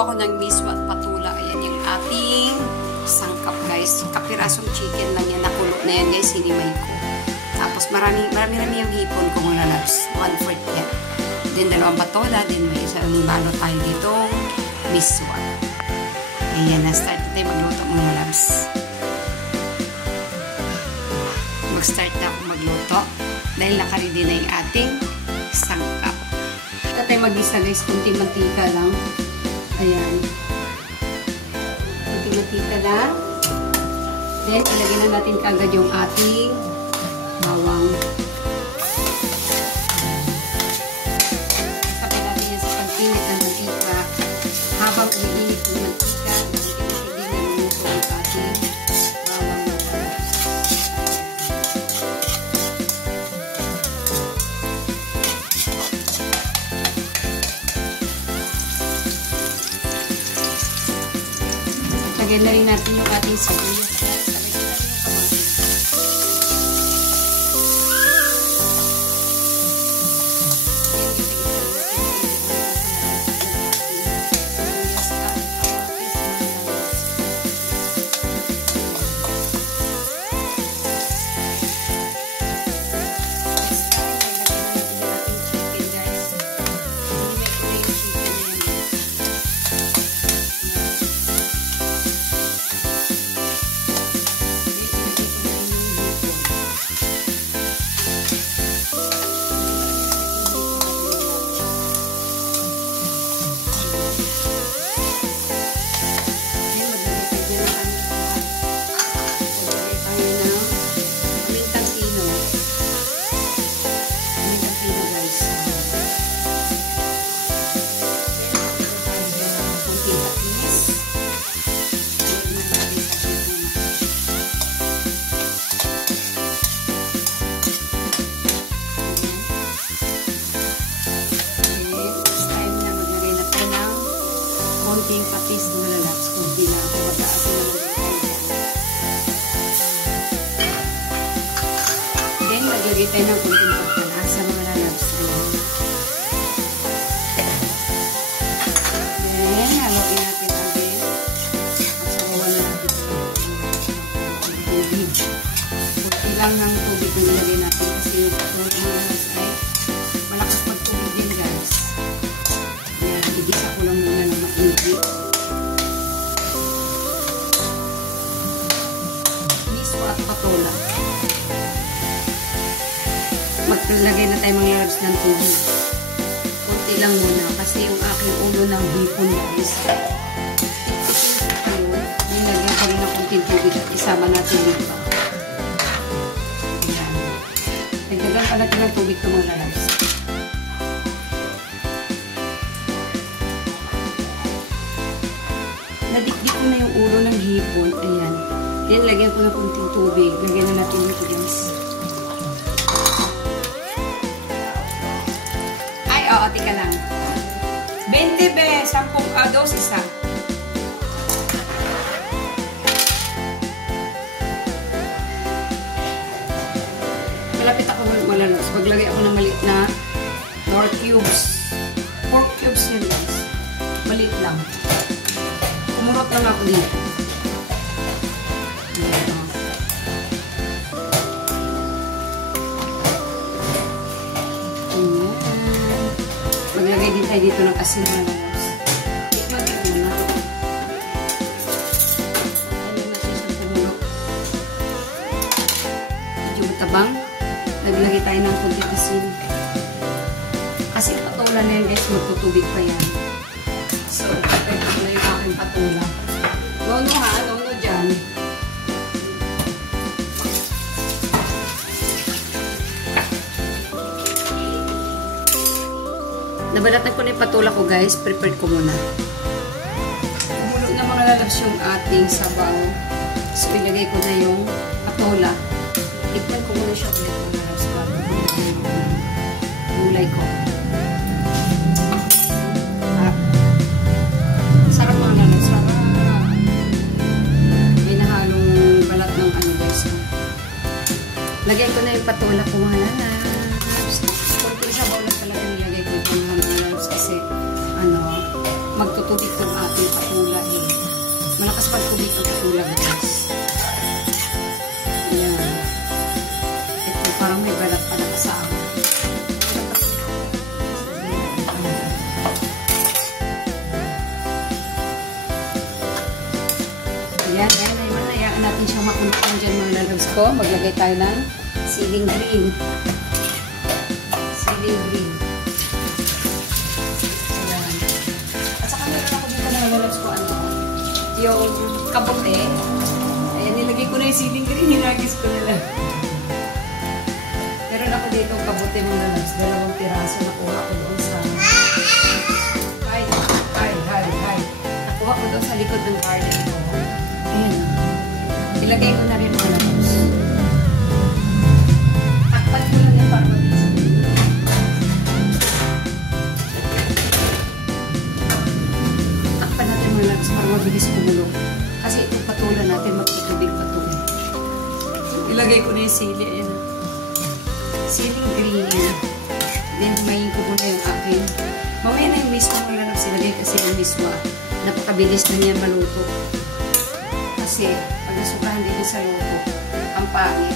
ako ng miswa at patula. Ayan yung ating sangkap, guys. Kapirasong chicken lang yan. Nakulo na yan, guys. Hinimay ko. Tapos marami yung hipon ko mga labs. 1/4 yan. Then, 2 patola. Then, may isang balo tayo dito. Miswa. Ayan, na-start tayo magluto mga labs. Mag-start na ako magluto. Dahil nakaready na yung ating sangkap. Ito tayo mag-isa, guys. Kunting mantika lang. Ayan. Kunting mantika lang. Then, ilagay na natin kagad yung ating bawang. Sabay natin yan sa pag-init ng mantika. Habang umiinit yung mantika, hindi na lumuto yung ating bawang. Lagyan na rin natin yung ating sibuyas. Konting patis mga lalaks kung di na ako mataasin na mag-alala. Then, maglagay tayo ng konting pagkalasa mga lalaks. Then, haluin natin agad. Masawawan natin tubig. Kunti lang ng tubig na nilagay natin kasi yung mga lalaks ay malakas magtubig din, guys. Yan, igisa ko lang muna ng maigi. Miswa at patola. Maglagay na tayo mga labs ng tubig. Kunti lang muna kasi yung aking ulo ng hipon, guys. Nilagyan ko rin ng kunting tubig at isama natin dito. Ayan. Nagdagan pa natin ng tubig ito mga labs. Nadikdik ko na yung ulo ng hipon. Ayan. Then, lagyan ko na kunting tubig. Lagyan na natin dito, guys. Ay, oo, tika lang. 20 be, 10 dos, isa. Malapit ako malalos. Maglagay ako ng maliit na pork cubes. Pork cubes yun, guys. Maliit lang. Kumurot lang ako dito. Maglagay din tayo dito ng asin na lalabs. Tikman ko muna. Ano na siya sa kumurot. Medyo matabang. Naglagay tayo ng kunting asin. Kasi patulan na yan, guys. Magtutubig pa yan. So, perfect na yung aking patula. Nono ha, nono dyan. Nabalatan ko na yung patula ko, guys. Prepared ko muna. Kumulo na mga lalabs yung ating sabaw. So, ilagay ko na yung patula. Tikman ko muna siya ulit mga lalabs bago ko na yung gulay ko. Sarap mga lalabs. Sarap. May nahalong balat ng ano, guys. Lagyan ko na yung patula ko mga lalabs. Kunting sabaw lang talaga nilagay ko ito mga lalabs kasi ano, magtutuloy magtubig ng ating patula eh. Malakas magtubig ng patula guys. Ayan. Ito parang may balat pa na sa akin. Ayan, hayaan natin siyang makulukan dyan mga lalabs ko. Maglagay tayo ng ceiling green. Ceiling green. Ayan. At saka meron ako dito mga lalabs ko, yung kabote. Ayan, nilagay ko na yung ceiling green. Hinagis ko na lang. Meron ako dito yung kabote mga lalabs. 2 piraso nakuha ko doon sa... Hi. Nakuha ko doon sa likod ng garden ko. Ayan. Ilagay ko na rin mga lalabs. Takpan ko lang yan para mabilis. Takpan natin mga lalabs para mabilis kumulong. Kasi itong patula natin magtitubig patula. Ilagay ko na yung sili. Ayan. Siling green. Then humayin ko muna yung akin. Mamaya na yung miswa mga lalabs ilagay kasi yung miswa. Napakabilis na niya maluto. Kasi pag nasukahan din sa luto, ang pangit.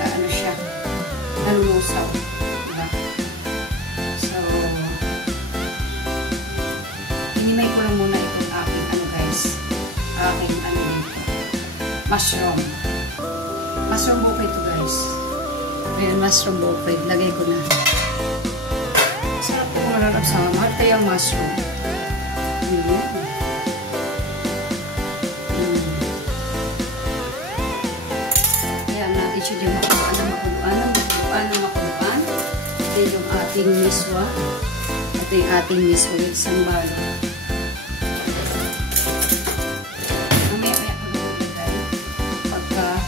At ano siya, nalumusaw. Diba? So, hinimay ko lang muna itong aking ano guys, aking ano dito, mushroom. Mushroom bouquet ito guys. Ayan, mushroom bouquet. Lagay ko na. Sarap ko mga lalabs sa mahal tayo ang mushroom. Ayan. Siya dyan makuluan. Ito yung ating miswa. Ito yung ating miswa with sambalo. Mamaya-maya ko na ilagay. Pagka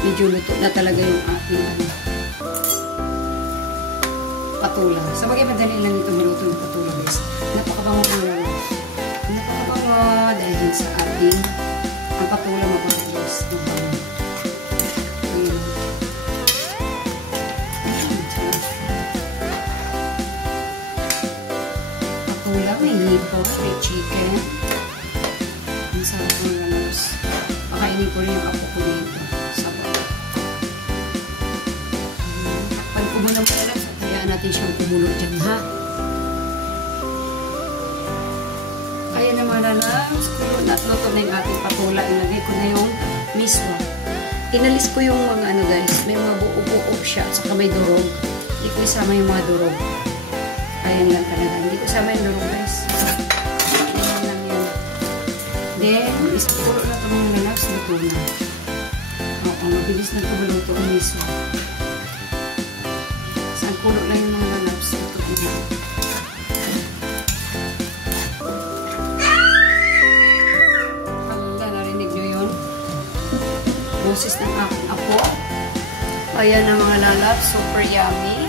medyo luto na talaga yung ating patula. So, bagay madali lang ito maluto yung patula guys. Napakabango ko lang. Napakabango dahil sa ating ang patula mabango guys. May hipon, may chicken. Ang sarap ng lalabs. Pakainin ko rin yung apo ko dito. Sabay. Takpan ko muna mga lalabs. Hayaan natin siyang kumulot dyan, ha? Kaya na mga lalabs. Kulot at luto na yung ating patula. Ilagay ko na yung miswa. Inalis ko yung mga ano guys. May mga buo-buo siya. At saka may durog. Hindi ko isama yung mga durog. Ayan lang talaga. Hindi ko sama yung durog guys. Ayan lang yan. Then, puro na ito mga lalabs. Luto na. Oo, mabilis na ito maluto ang miso. Saan puro lang yung mga lalabs. Luto na. Pagka narinig nyo yun. Boses ng aking apo. Ayan na mga lalabs. Super yummy.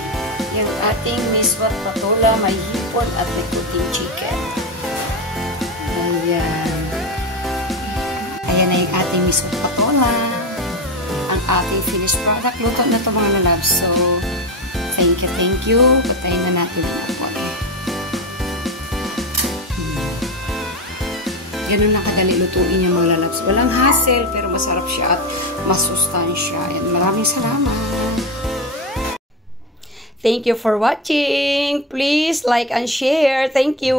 Yung ating miswat patula, may hipon at may kuting chicken. Ayan. Ayan na yung ating miswat patula. Ang ating finished product. Luto na ito mga lalabs. So, thank you. Patayin na natin ang hipon. Ganun na kadali lutuin yung mga lalabs. Walang hassle, pero masarap siya at masustansya. Ayan. Maraming salamat. Thank you for watching. Please like and share. Thank you.